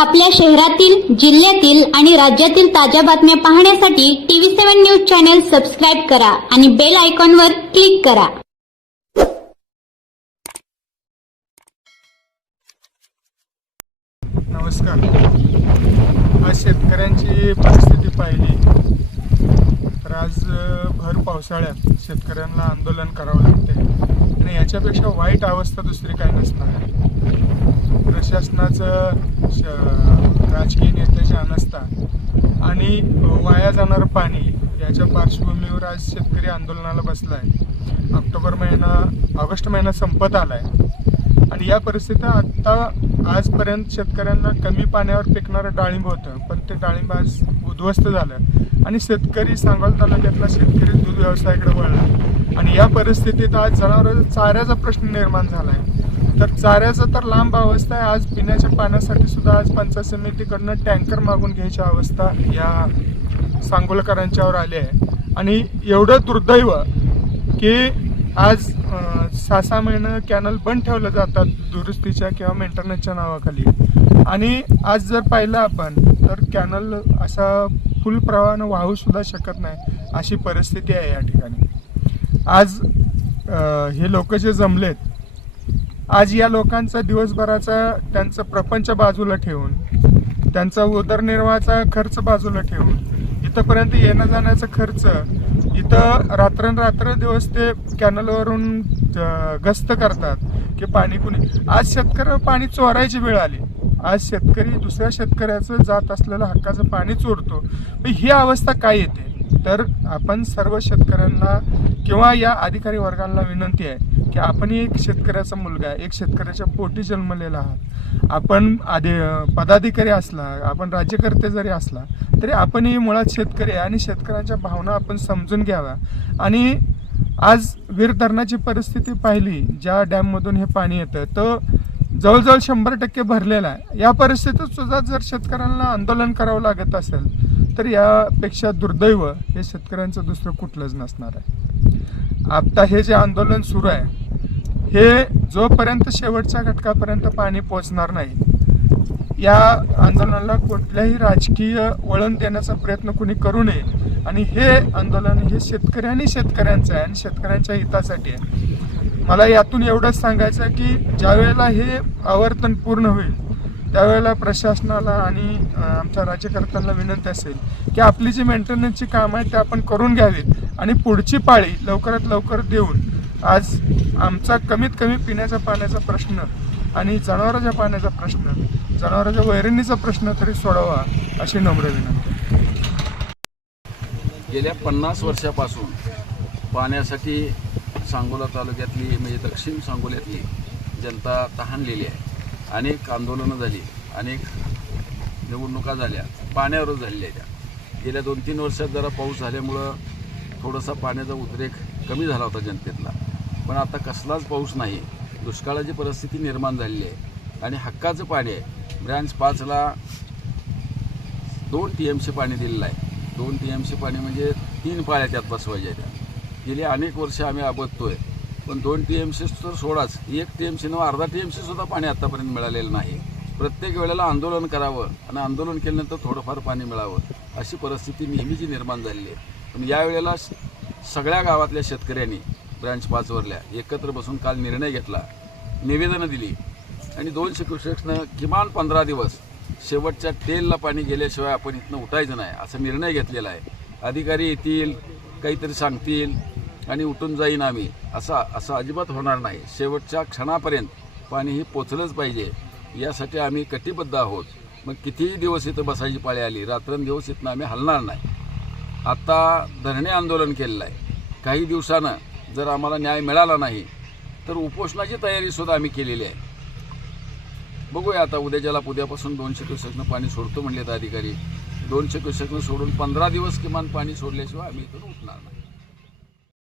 आपल्या शहरातील, जिल्ह्यातील आणि राज्यातील ताज्या बातम्या पाहण्यासाठी TV7 न्यूज चॅनल सबस्क्राइब करा आणि बेल आयकॉनवर क्लिक करा। नमस्कार। आज शेतकऱ्यांची परिस्थिती पाहिली तर आज भर पावसाळ्यात शेतकऱ्यांना आंदोलन करावं लागते आणि याच्यापेक्षा वाईट अवस्था दुसरी काही नसणार आहे। प्रशासनाचं राजकीय नेत्याची अनास्था आणि वाया जाणारं पाणी याच्या पार्श्वभूमीवर आज शेतकरी आंदोलनाला बसला आहे। ऑगस्ट महिना संपत आला आहे आणि या परिस्थितीत आता आजपर्यंत शेतकऱ्यांना कमी पाण्यावर पिकणारं डाळिंब होतं, पण ते डाळिंब आज उद्ध्वस्त झालं आणि शेतकरी सांगोला तालुक्यातला शेतकरी दूध व्यवसायाकडे वळला आणि या परिस्थितीत आज जनावरांचा चाऱ्याचा प्रश्न निर्माण झाला आहे। तर चाऱ्याचं तर लांब अवस्था आहे। आज पिण्याच्या पाण्यासाठी सुद्धा आज पंचायत समितीकडनं टँकर मागून घ्यायची अवस्था या सांगोलकरांच्यावर आली आहे आणि एवढं दुर्दैव की आज 6-6 महिने कॅनल बंद ठेवलं जातात दुरुस्तीच्या किंवा मेंटेनन्सच्या नावाखाली आणि आज जर पाहिलं आपण तर कॅनल असा फुल प्रवाहानं वाहू सुद्धा शकत नाही अशी परिस्थिती आहे या ठिकाणी। आज हे लोक जे जमलेत, आज या लोकांचा दिवसभराचा त्यांचं प्रपंच बाजूला ठेवून, त्यांचा उदरनिर्वाहाचा खर्च बाजूला ठेवून इथंपर्यंत येणं जाण्याचा खर्च, इथं रात्रंरात्र दिवस ते कॅनलवरून गस्त करतात की पाणी कुणी, आज शेतकऱ्याला पाणी चोरायची वेळ आली। आज शेतकरी दुसऱ्या शेतकऱ्याचं जात असलेलं हक्काचं पाणी चोरतो। ही अवस्था काय येते? तर आपण सर्व शेतकऱ्यांना किंवा या अधिकारी वर्गांना विनंती आहे की आपण एक शेतकऱ्याचा मुलगा आहे, एक शेतकऱ्याच्या पोटी जन्मलेला आहात। आपण पदाधिकारी असला, आपण राज्यकर्ते जरी असला तरी आपणही मुळात शेतकरी आहे आणि शेतकऱ्यांच्या भावना आपण समजून घ्याव्या। आणि आज वीर धरणाची परिस्थिती पाहिली, ज्या डॅममधून हे पाणी येतं तर जवळजवळ 100% भरलेला आहे। या परिस्थितीत सुद्धा जर शेतकऱ्यांना आंदोलन करावं लागत असेल तर यापेक्षा दुर्दैव हे शेतकऱ्यांचं दुसरं कुठलंच नसणार आहे। आता हे जे आंदोलन सुरू आहे हे जोपर्यंत शेवटच्या घटकापर्यंत पाणी पोहोचणार नाही, या आंदोलनाला कुठल्याही राजकीय वळण देण्याचा प्रयत्न कुणी करू नये आणि हे आंदोलन हे शेतकऱ्यांचं आहे आणि शेतकऱ्यांच्या हितासाठी आहे। मला यातून एवढंच सांगायचं आहे की ज्यावेळेला हे आवर्तन पूर्ण होईल त्यावेळेला प्रशासनाला आणि आमच्या राज्यकर्त्यांना विनंती असेल की आपली जी मेंटेनन्सची कामं आहेत ते आपण करून घ्यावीत आणि पुढची पाळी लवकरात लवकर देऊन आज आमचा कमीत कमी पिण्याच्या पाण्याचा प्रश्न आणि जनावरांच्या पाण्याचा प्रश्न, जनावरांच्या वैरणीचा प्रश्न तरी सोडवा अशी नम्र विनंती। गेल्या 50 वर्षापासून पाण्यासाठी सांगोला तालुक्यातली म्हणजे दक्षिण सांगोल्यातली जनता तहानलेली आहे। अनेक आंदोलनं झाली, अनेक निवडणुका झाल्या, पाण्यावरच झालेल्या आहेत। गेल्या 2-3 वर्षात जरा पाऊस झाल्यामुळं थोडासा पाण्याचा उद्रेक कमी झाला होता जनतेतला, पण आता कसलाच पाऊस नाही, दुष्काळाची परिस्थिती निर्माण झालेली आहे आणि हक्काचं पाणी आहे। ब्रँच 5ला 2 TMC पाणी दिलेलं आहे। 2 TMC पाणी म्हणजे 3 पाळ्या त्यात बसवायच्या त्या। गेली अनेक वर्ष आम्ही आबदतोय, पण 2 TMC तर सोडाच, 1 TMC न अर्धा TMC सुद्धा पाणी आतापर्यंत मिळालेलं नाही। प्रत्येक वेळेला आंदोलन करावं आणि आंदोलन केल्यानंतर थोडंफार पाणी मिळावं अशी परिस्थिती नेहमीची निर्माण झालेली आहे। पण यावेळेला सगळ्या गावातल्या शेतकऱ्यांनी ब्रँच 5वरल्या एकत्र बसून काल निर्णय घेतला, निवेदनं दिली आणि 200 क्युसेक्सनं किमान 15 दिवस शेवटच्या टेलला पाणी गेल्याशिवाय आपण इथनं उठायचं नाही असा निर्णय घेतलेला आहे। अधिकारी येतील, काहीतरी सांगतील आणि उठून जाईन आम्ही, असं अजिबात होणार नाही। शेवटच्या क्षणापर्यंत पाणी ही पोचलंच पाहिजे यासाठी आम्ही कटिबद्ध आहोत। मग कितीही दिवस इथं बसायची पाळी आली, रात्रंदिवस इथनं आम्ही हलणार नाही। आता धरणे आंदोलन केलेलं आहे। काही दिवसानं जर आम्हाला न्याय मिळाला नाही तर उपोषणाची तयारीसुद्धा आम्ही केलेली आहे। बघूया आता उद्यापासून 200 क्युसेक्सनं पाणी सोडतो म्हणले तर अधिकारी, 200 क्युसेक्सनं सोडून 15 दिवस किमान पाणी सोडल्याशिवाय आम्ही इथून उठणार नाही।